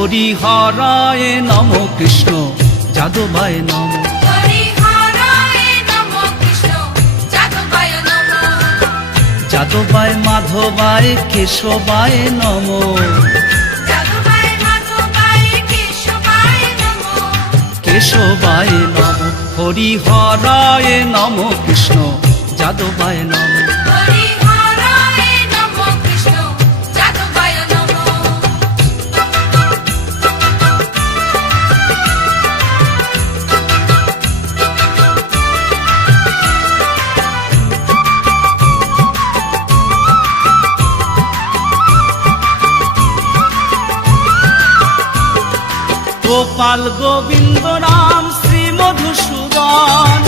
হরিহরায় নম কৃষ্ণ যাদবায় নম। যাদবায় মাধবায় কেশবায় নম। কেশবায় নম। হরিহরায় নম কৃষ্ণ যাদবায় নম। গোপাল গোবিন্দ রাম শ্রী মধুসূদন,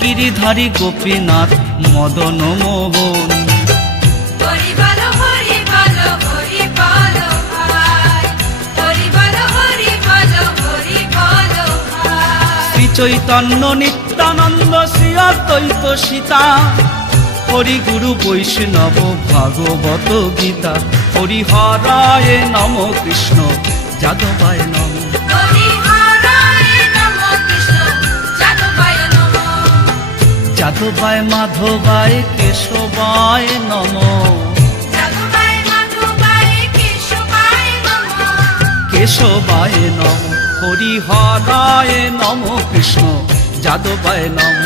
গিরিধারী গোপীনাথ মদন মোহন। শ্রী চৈতন্য নিত্যানন্দ শ্রী অদ্বৈত সীতা, হরি গুরু বৈষ্ণব ভাগবত গীতা। হরিহরায় নম কৃষ্ণ যাদবায় নম। যাদবায় মাধবায় কেশবায় নম। কেশবায় নম। হরিহরায় নম কৃষ্ণ যাদবায় নম।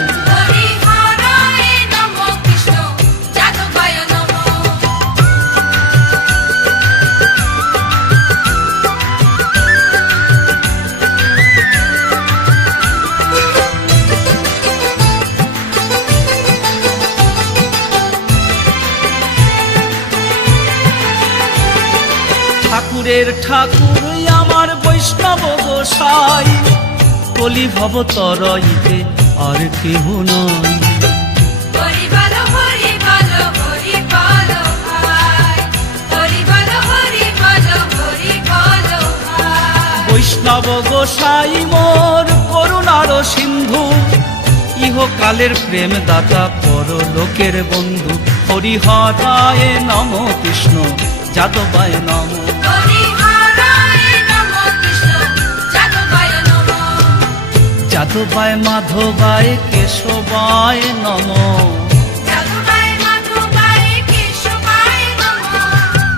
ঠাকুরের ঠাকুর আমার বৈষ্ণব গোসাই, কলি ভব তরইতে আর কেহ নয়। বৈষ্ণব গোসাই মোর করুণার সিন্ধু, ইহকালের প্রেম দাতা পরলোকের বন্ধু। হরিহরায় নম কৃষ্ণ যাদবায় নম। যাদবায় মাধবায় কেশবায় নম।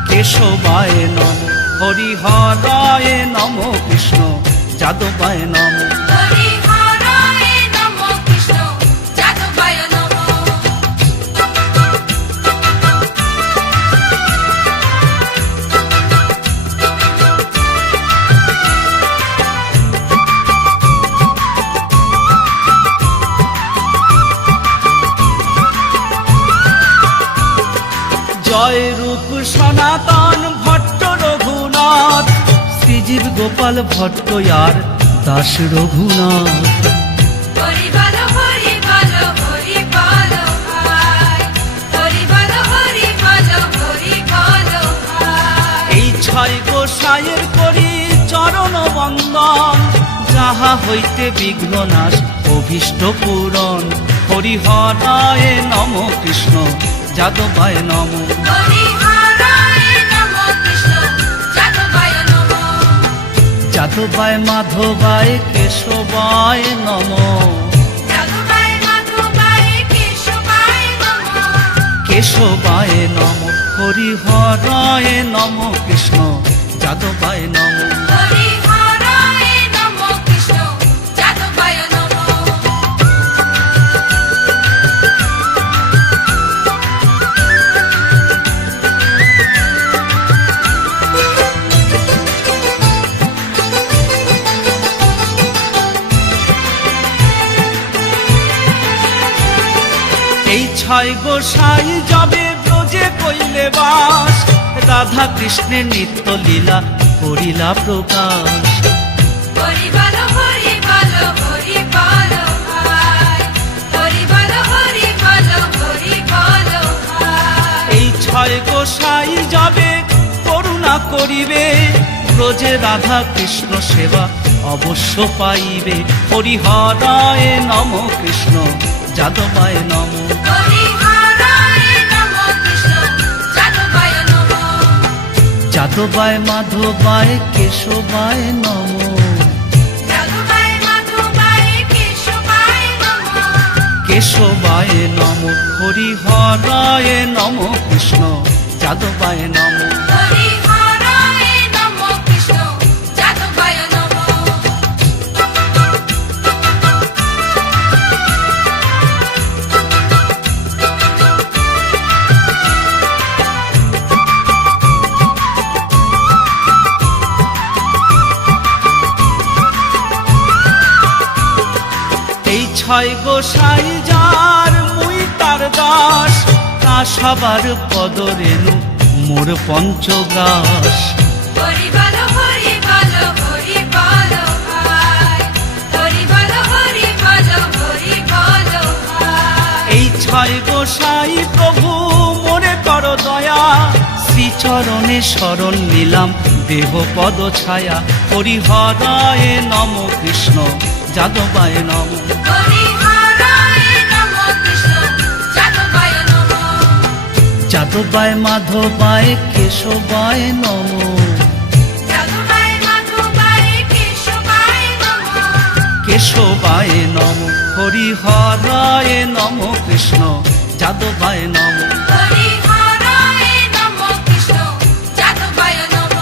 কেশবায় নম। হরিহরায় নম কৃষ্ণ যাদবায় নম। জয় রূপ সনাতন ভট্ট রঘুনাথ, শ্রীজীব গোপাল ভট্ট আর দাস রঘুনাথ। এই ছয় গোসাইয়ের করি চরণ বন্দন, যাহা হইতে বিঘ্ন নাশ অভীষ্ট পূরণ। হরিহরায় নম কৃষ্ণ যাদবায় নম। যাদবায় মাধবায় কেশবায় নম। কেশবায় নম। হরিহরায় নম কৃষ্ণ যাদবায় নম। এই ছয় গোসাই যাবে ব্রজে কইলে বাস, রাধা কৃষ্ণের নিত্য লীলা করিলা প্রকাশ। এই ছয় গোসাই যাবে করুণা করিবে, ব্রজে রাধা কৃষ্ণ সেবা অবশ্য পাইবে। হরিহরায় নম কৃষ্ণ যাদবায় নম। যাদবায় মাধবায় কেশবায় নমো, যাদবায় মাধবায় কেশবায় নমঃ, কেশবায় নমো, হরিহরায় নমো, কৃষ্ণ যাদবায় নমো। হরিহরায় নমঃ, কৃষ্ণ যাদবায় নমঃ। এই ছয় গোসাই যার মুই তার দাস, তা সবার পদরেণু মোর পঞ্চগ্রাস। হরি বলো হরি বলো হরি বলো ভাই, হরি বলো হরি বলো হরি বলো ভাই। এই ছয় গোসাই প্রভু মোরে কর দয়া, শ্রীচরণে শরণ নিলাম দেহ পদ ছায়া। হরিহরায় নম কৃষ্ণ যাদবায় নম, হরিহরায় নমঃ, কৃষ্ণ যাদবায় নমঃ। যাদবায় মাধবায় কেশবায় নম, যাদবায় মাধবায় কেশবায় নমঃ, কেশবায় নম। হরিহরায় নম কৃষ্ণ যাদবায় নম। হরিহরায় নমঃ, কৃষ্ণ যাদবায় নমঃ।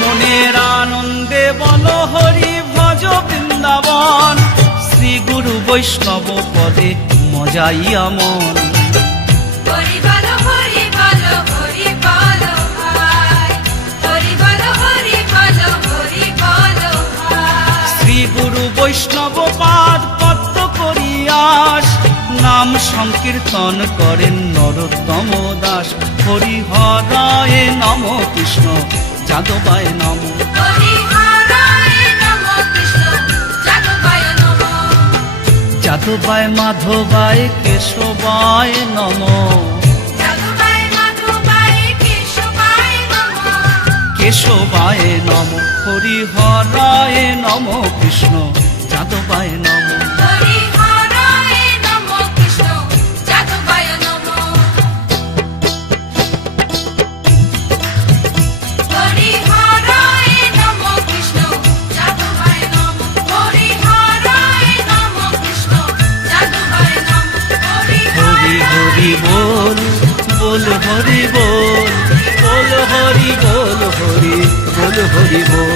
মনের আনন্দে বল হরি ভজ বৃন্দাবন, শ্রী গুরু বৈষ্ণব পদে মজাইয়া মন। হরি বলো হরি বলো হরি বলো ভাই, হরি বলো হরি বলো হরি বলো ভাই। শ্রী গুরু বৈষ্ণব পাদ পদ্ম করিয়াস, নাম সংকীর্তন করেন নরোত্তম দাস। হরিহরায় নম কৃষ্ণ যাদবায় নম, হরিহরায় নমঃ, কৃষ্ণ যাদবায় নমঃ। যাদবায় মাধবায় কেশবায় নম, যাদবায় মাধবায় কেশবায় নমঃ, কেশবায় নম। হরিহরায় নম কৃষ্ণ যাদবায় নম। হরিহরায় নমঃ, কৃষ্ণ যাদবায় নমঃ। হরিহরায় নমঃ, কৃষ্ণ যাদবায় নমঃ। হরিহরায় নমঃ, কৃষ্ণ যাদবায় নমঃ। হরি হরি বল বল হরি বল, বল হরি বল হরি বল হরি বল।